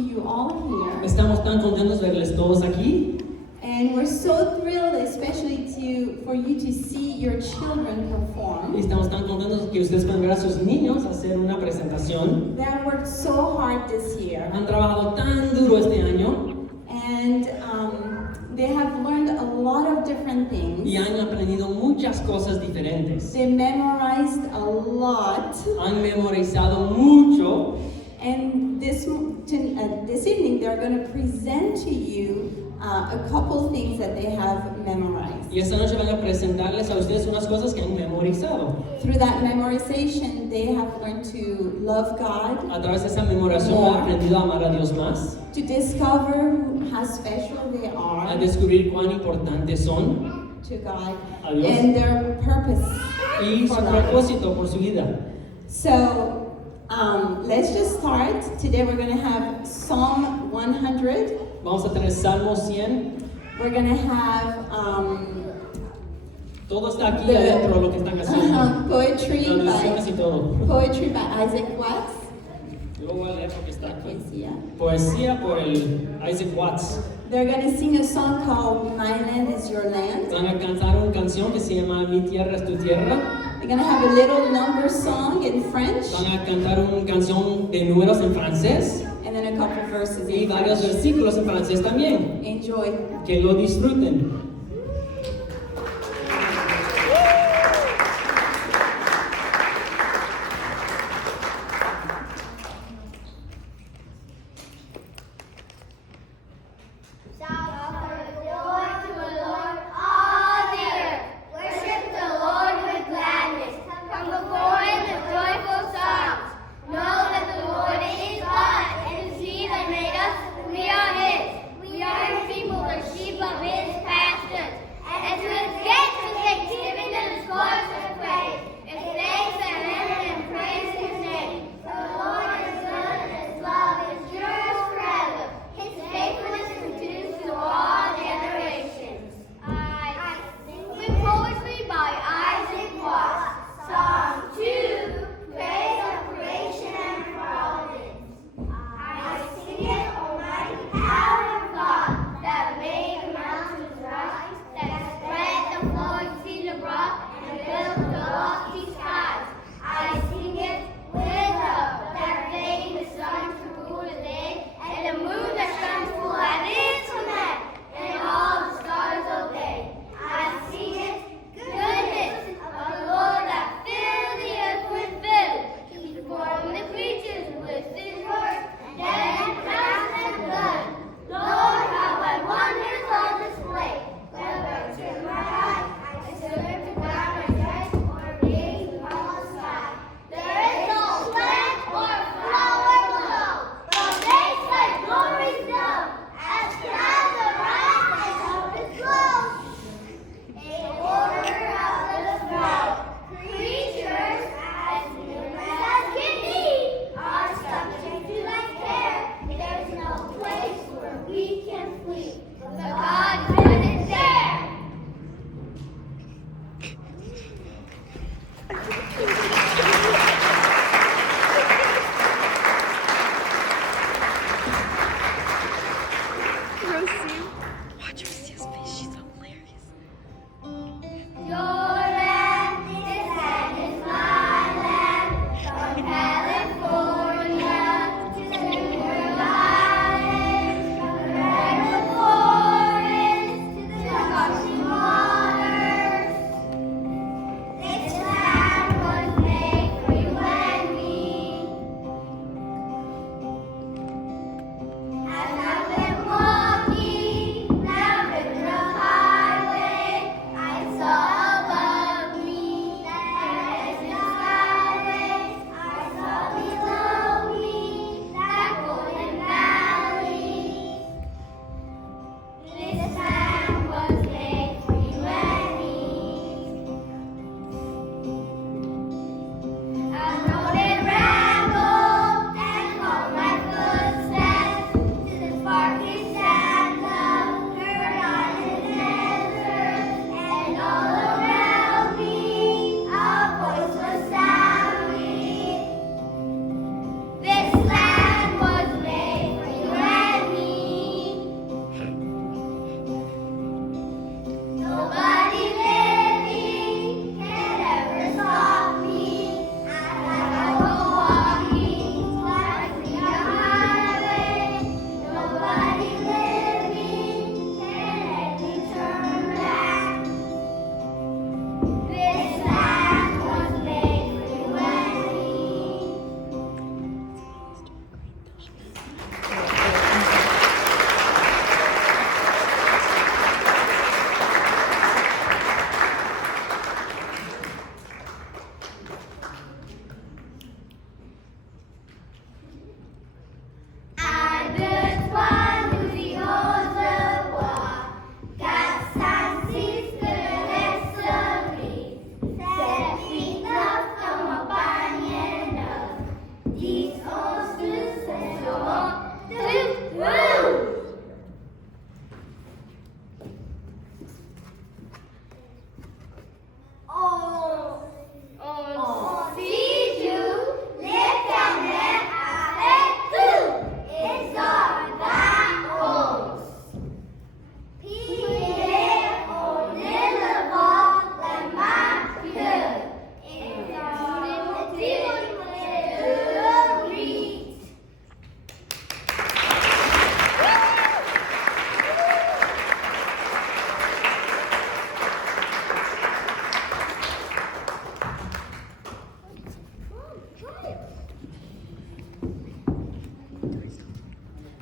see you all here. Estamos tan contentos de verles todos aquí. And we're so thrilled, especially for you to see your children Y perform. estamos tan contentos que ustedes puedan ver a sus niños hacer una presentación. They have worked so hard this year. Han trabajado tan duro este año And they have learned a lot of different things. y han aprendido muchas cosas diferentes. They memorized a lot. Han memorizado mucho. And this evening, they're going to present to you a couple things that they have memorized. Y esta noche van a presentarles a ustedes unas cosas que han memorizado. Through that memorization, they have learned to love God, A través de esa memoración han aprendido a amar a Dios más, to discover how special they a are descubrir cuán importantes son to God, a Dios and their purpose y su for life. propósito por su vida. So, let's just start. Today we're going to have Psalm 100. Vamos a tener Salmo 100. We're going to have Todo está aquí adentro de lo que están haciendo. poetry Traducciones y todo. by Isaac Watts. Yo voy a leer porque está aquí. Poesía. Poesía por el Isaac Watts. They're going to sing a song called My Land is Your Land. Van a cantar una canción que se llama Mi tierra es tu tierra. They're going to have a little number song in French, Van a cantar una canción de números en francés and then a couple verses y in varios French. versículos en francés también. Enjoy. Que lo disfruten. We are his people, the sheep of his pasture.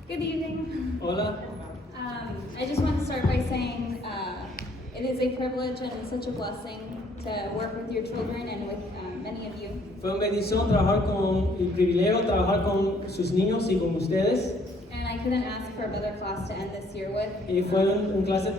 Good evening. Hola. I just want to start by saying it is a privilege and such a blessing to work with your children and with many of you. Fue una bendición trabajar con, y privilegio trabajar con sus niños y con ustedes. And I couldn't ask for a better class to end this year with. Y fue un clase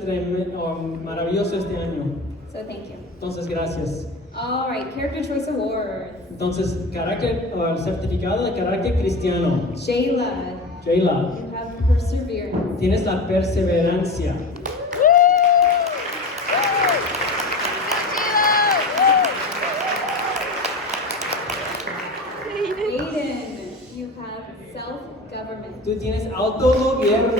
maravilloso este año. So thank you. Entonces, gracias. All right, Character Choice Awards. Entonces, el certificado de carácter cristiano. Jayla, Jayla, you have perseverance. tienes la perseverancia. Aiden, you have self-government. Tú tienes autogobierno.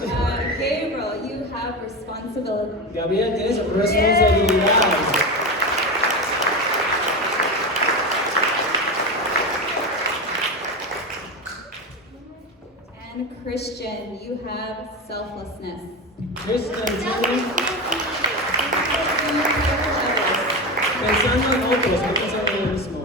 Gabriel, you have responsibility. Gabriel, tienes responsabilidades. And Christian, you have selflessness. Cristian, tienes pensando en otros, no pensando en el mismo.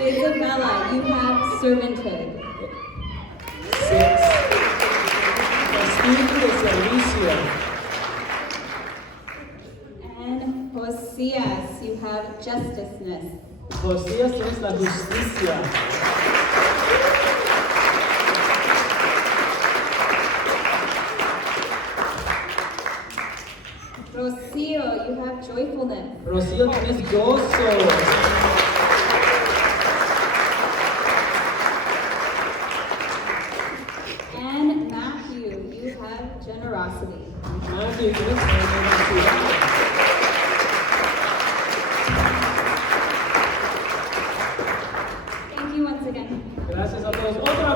Isabella, you have servanthood. Espíritu de servicio. And Josias, you have justiceness. Josías, tienes la justicia. Rocio, you have joyfulness. Rocío, tienes gozo. And Matthew, you have generosity. Matthew, tienes generosidad. Thank you once again. Gracias a todos. Otra